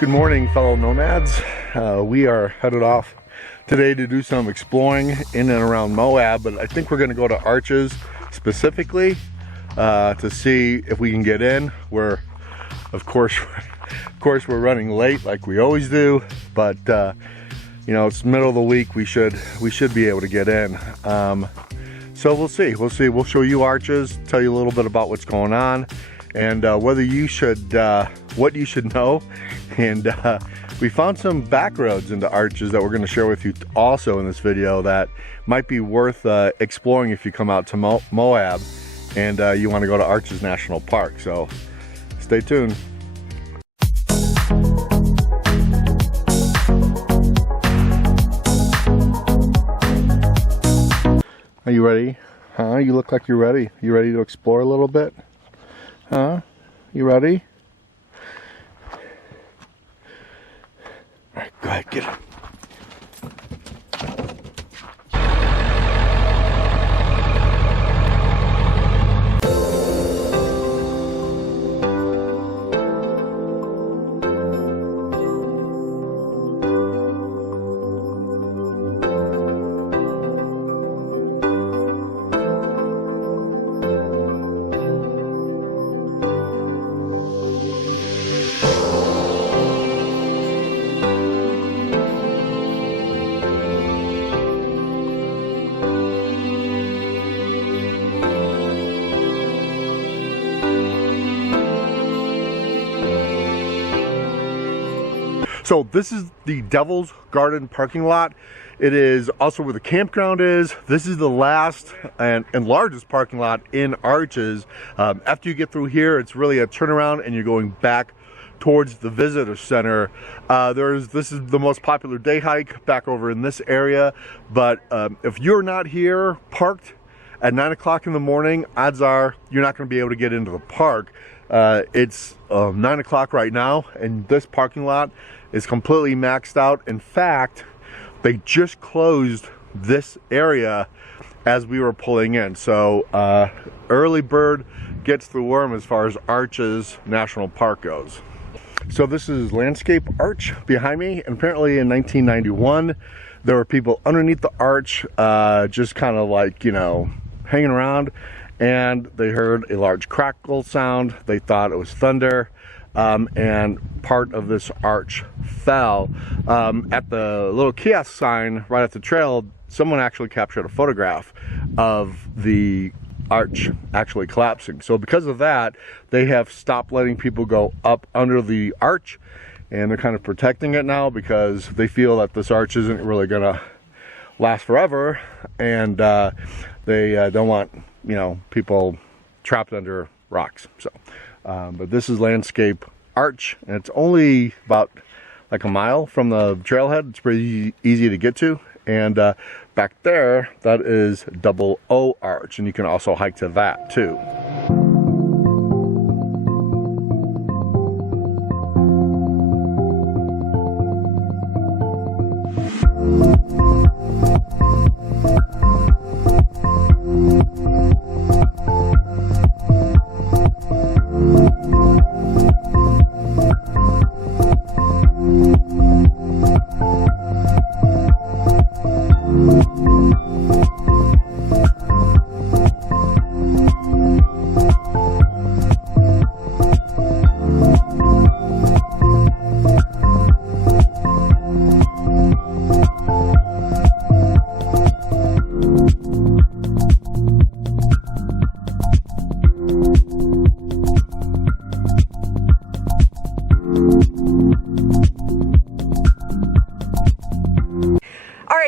Good morning, fellow nomads. We are headed off today to do some exploring in and around Moab, but I think we're going to go to Arches specifically to see if we can get in. Of course we're running late like we always do, but you know, it's the middle of the week. We should be able to get in. So we'll see. We'll show you Arches, tell you a little bit about what's going on, and whether you should, what you should know. And we found some back roads into Arches that we're going to share with you also in this video that might be worth exploring if you come out to Moab and you want to go to Arches National Park. So stay tuned. Are you ready? Huh? You look like you're ready. You ready to explore a little bit? Huh? You ready? All right, go ahead, get it. So this is the Devil's Garden parking lot. It is also where the campground is. This is the last and largest parking lot in Arches. After you get through here, it's really a turnaround and you're going back towards the visitor center. This is the most popular day hike back over in this area. But if you're not here parked at 9 o'clock in the morning, odds are you're not going to be able to get into the park. It's 9 o'clock right now, and this parking lot is completely maxed out. In fact, they just closed this area as we were pulling in. So early bird gets the worm as far as Arches National Park goes. So this is Landscape Arch behind me, and apparently in 1991 there were people underneath the arch just kind of like, you know, hanging around, and they heard a large crackle sound. They thought it was thunder, and part of this arch fell. At the little kiosk sign right at the trail, someone actually captured a photograph of the arch actually collapsing. So because of that, they have stopped letting people go up under the arch, and they're kind of protecting it now because they feel that this arch isn't really gonna last forever, and they don't want, you know, people trapped under rocks. So but this is Landscape Arch, and it's only about like a mile from the trailhead. It's pretty easy to get to. And back there, that is Double O Arch, and you can also hike to that too.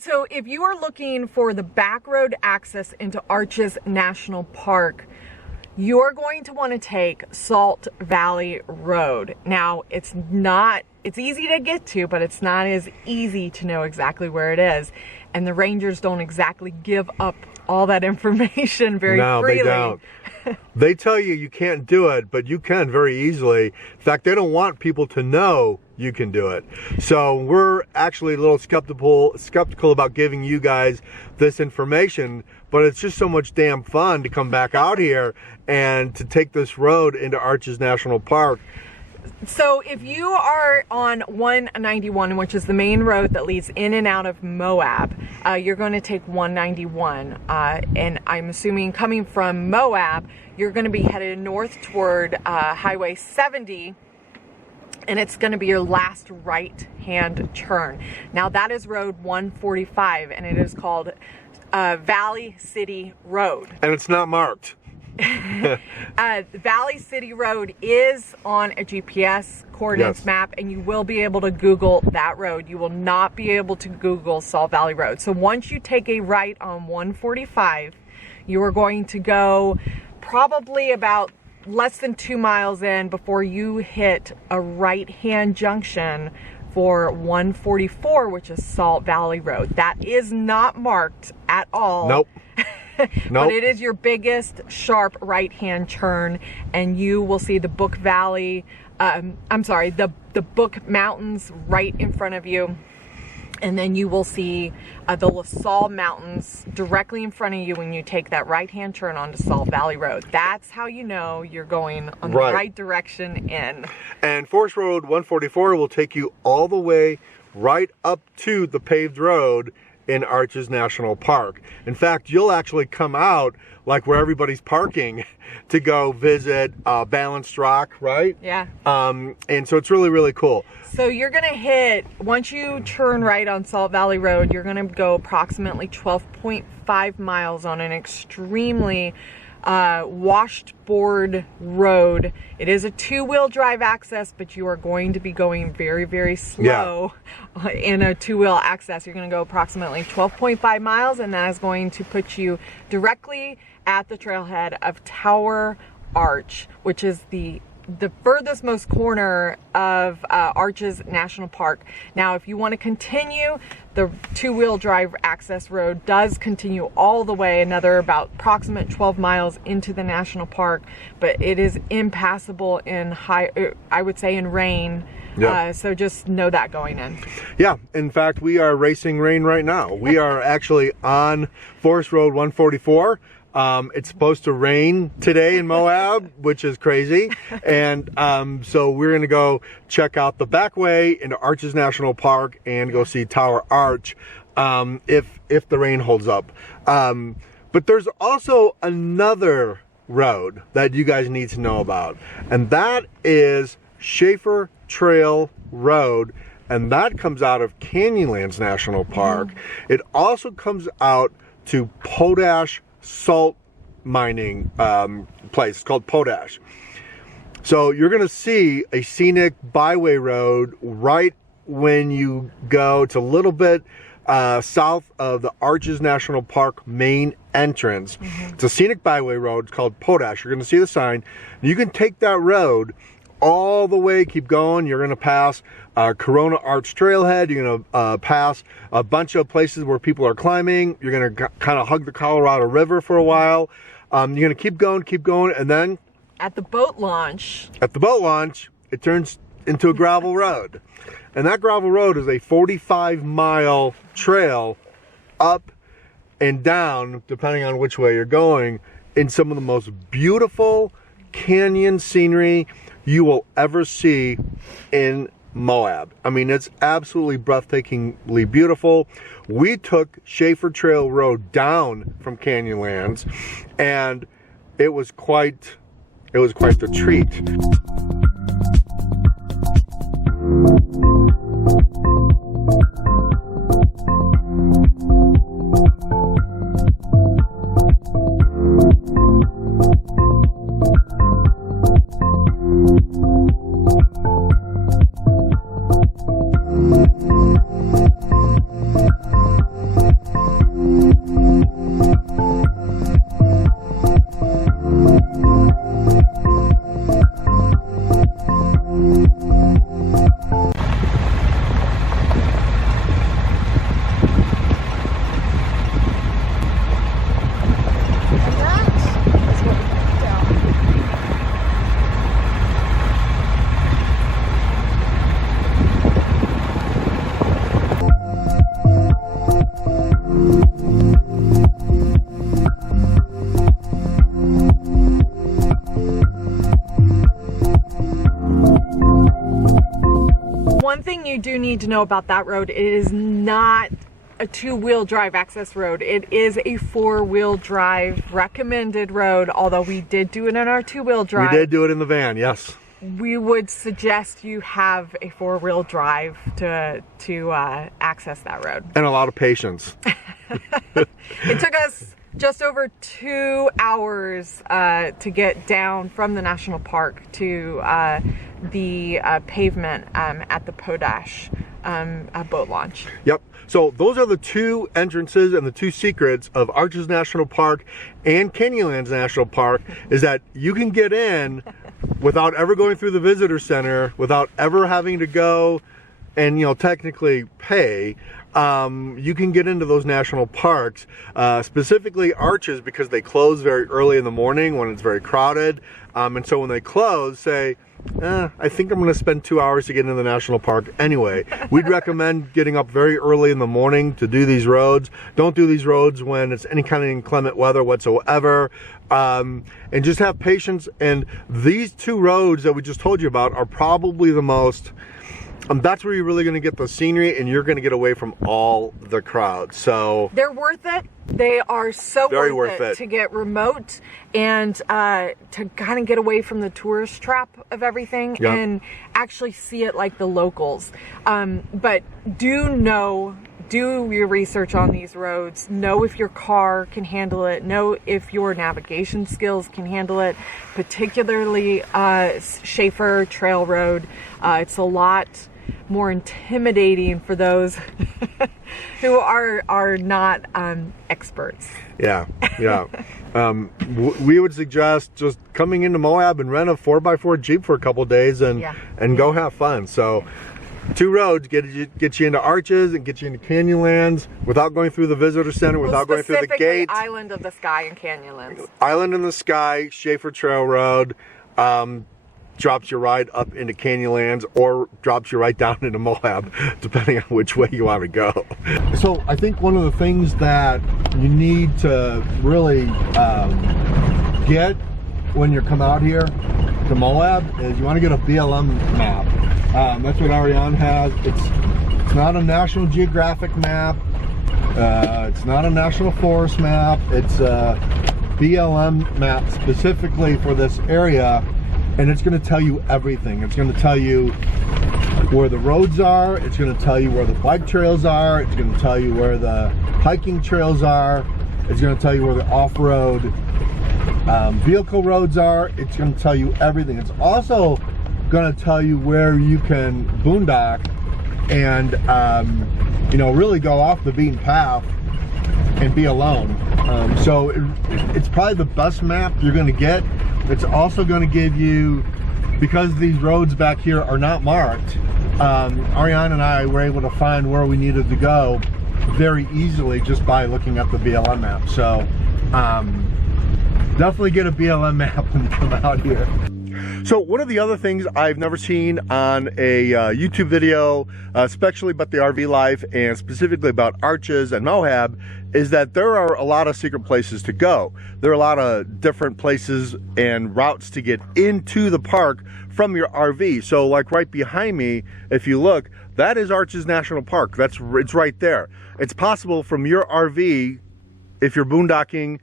So if you are looking for the back road access into Arches National Park, you're going to want to take Salt Valley Road. Now, it's easy to get to, but it's not as easy to know exactly where it is. And the rangers don't exactly give up all that information very freely. They don't. They tell you you can't do it, but you can very easily. In fact, they don't want people to know you can do it. So we're actually a little skeptical about giving you guys this information, but it's just so much damn fun to come back out here and to take this road into Arches National Park. So if you are on 191, which is the main road that leads in and out of Moab, you're going to take 191. And I'm assuming coming from Moab, you're going to be headed north toward Highway 70. And it's going to be your last right-hand turn. Now that is Road 145, and it is called Valley City Road. And it's not marked. Valley City Road is on a GPS coordinates map, and you will be able to Google that road. You will not be able to Google Salt Valley Road. So once you take a right on 145, you are going to go probably about less than 2 miles in before you hit a right-hand junction for 144, which is Salt Valley Road. That is not marked at all. Nope. But it is your biggest sharp right-hand turn, and you will see the Book Valley, the Book Mountains right in front of you. And then you will see the La Salle Mountains directly in front of you when you take that right-hand turn onto Salt Valley Road. That's how you know you're going on the right direction in. And Forest Road 144 will take you all the way right up to the paved road in Arches National Park. In fact, you'll actually come out like where everybody's parking to go visit Balanced Rock, right? Yeah. And so it's really, really cool. So you're gonna hit, once you turn right on Salt Valley Road, you're gonna go approximately 12.5 miles on an extremely washboard road. It is a two-wheel drive access, but you are going to be going very, very slow in a two-wheel access. You're going to go approximately 12.5 miles, and that is going to put you directly at the trailhead of Tower Arch, which is the furthest most corner of Arches National Park. Now, if you want to continue, the two-wheel drive access road does continue all the way another about approximate 12 miles into the national park, but it is impassable in I would say in rain. Yeah. So just know that going in. Yeah, in fact, we are racing rain right now. We are actually on Forest Road 144. It's supposed to rain today in Moab, which is crazy. And so we're going to go check out the back way into Arches National Park and go see Tower Arch if the rain holds up. But there's also another road that you guys need to know about, and that is Shaffer Trail Road. And that comes out of Canyonlands National Park. It also comes out to Potash salt mining place. It's called Potash. So you're going to see a scenic byway road right when you go to a little bit south of the Arches National Park main entrance. It's a scenic byway road. It's called Potash. You're going to see the sign. You can take that road all the way, keep going. You're going to pass Corona Arch Trailhead. You're going to pass a bunch of places where people are climbing. You're going to kind of hug the Colorado River for a while. You're going to keep going, and then at the boat launch, it turns into a gravel road. And that gravel road is a 45-mile trail up and down, depending on which way you're going, in some of the most beautiful canyon scenery you will ever see in Moab. I mean, it's absolutely breathtakingly beautiful. We took Shaffer Trail Road down from Canyonlands, and it was quite the treat. you do need to know about that road, it is not a two-wheel drive access road. It is a four-wheel drive recommended road, although we did do it in our two-wheel drive. We did do it in the van, yes. We would suggest you have a four-wheel drive to access that road. And a lot of patience. It took us just over 2 hours to get down from the national park to the pavement at the Podash boat launch. Yep. So those are the two entrances and the two secrets of Arches National Park and Canyonlands National Park, is that you can get in without ever going through the visitor center, without ever having to go and, you know, technically pay. You can get into those national parks, specifically Arches, because they close very early in the morning when it's very crowded. And so when they close, say, I think I'm going to spend 2 hours to get into the national park anyway. We'd recommend getting up very early in the morning to do these roads. Don't do these roads when it's any kind of inclement weather whatsoever. And just have patience. And these two roads that we just told you about are probably the most, that's where you're really going to get the scenery, and you're going to get away from all the crowds. So they're worth it. They are so worth it to get remote and to kind of get away from the tourist trap of everything. Yep. And actually see it like the locals. But do your research on these roads. Know if your car can handle it. Know if your navigation skills can handle it. Particularly Shaffer Trail Road. It's a lot more intimidating for those who are not experts. Yeah. We would suggest just coming into Moab and rent a 4x4 Jeep for a couple days and go have fun. So two roads get you into Arches and get you into Canyonlands without going through the visitor center, without going through the gate. Island of the Sky and Canyonlands. Island in the Sky, Shaffer Trail Road, drops you right up into Canyonlands or drops you right down into Moab, depending on which way you want to go. So I think one of the things that you need to really get when you come out here to Moab is you want to get a BLM map. That's what Ariane has. It's not a National Geographic map. It's not a National Forest map. It's a BLM map specifically for this area. And it's going to tell you everything. It's going to tell you where the roads are. It's going to tell you where the bike trails are. It's going to tell you where the hiking trails are. It's going to tell you where the off-road vehicle roads are. It's going to tell you everything. It's also going to tell you where you can boondock and you know, really go off the beaten path and be alone. So it's probably the best map you're going to get. It's also going to give you, because these roads back here are not marked, Ariane and I were able to find where we needed to go very easily just by looking at the BLM map. So definitely get a BLM map when you come out here. So one of the other things I've never seen on a YouTube video, especially about the RV life and specifically about Arches and Moab, is that there are a lot of secret places to go. There are a lot of different places and routes to get into the park from your RV. So like right behind me, if you look, that is Arches National Park. It's right there. It's possible from your RV, if you're boondocking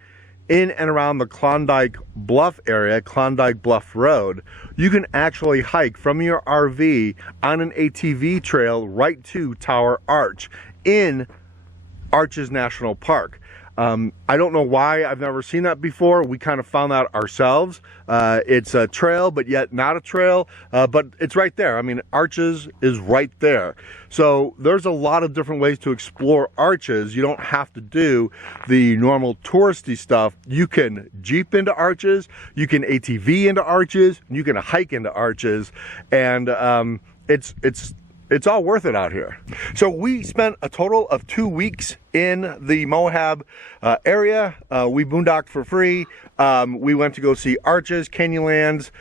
in and around the Klondike Bluff area, Klondike Bluff Road, you can actually hike from your RV on an ATV trail right to Tower Arch in Arches National Park. I don't know why I've never seen that before. We kind of found that ourselves. It's a trail, but yet not a trail, but it's right there. I mean, Arches is right there. So there's a lot of different ways to explore Arches. You don't have to do the normal touristy stuff. You can Jeep into Arches, you can ATV into Arches, you can hike into Arches, and it's all worth it out here. So we spent a total of 2 weeks in the Moab area. We boondocked for free. We went to go see Arches, Canyonlands,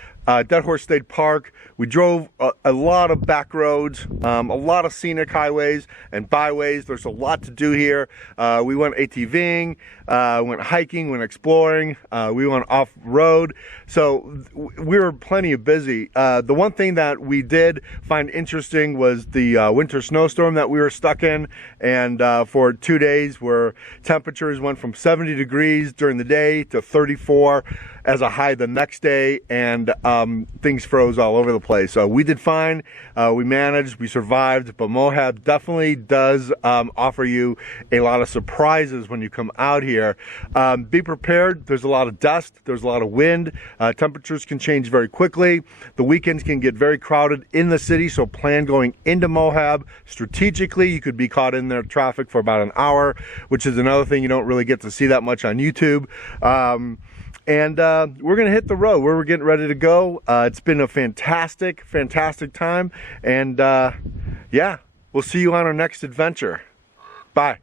Dead Horse State Park. We drove a lot of back roads, a lot of scenic highways and byways. There's a lot to do here. We went ATVing, went hiking, went exploring, we went off-road. So we were plenty of busy. The one thing that we did find interesting was the winter snowstorm that we were stuck in, and for 2 days where temperatures went from 70 degrees during the day to 34 as a high the next day, and things froze all over the place. So we did fine. We managed, we survived, but Moab definitely does offer you a lot of surprises when you come out here. Be prepared. There's a lot of dust, there's a lot of wind, temperatures can change very quickly. The weekends can get very crowded in the city, so plan going into Moab strategically. You could be caught in their traffic for about an hour, which is another thing you don't really get to see that much on YouTube. And we're gonna hit the road. We're getting ready to go. It's been a fantastic time, and yeah, we'll see you on our next adventure. Bye.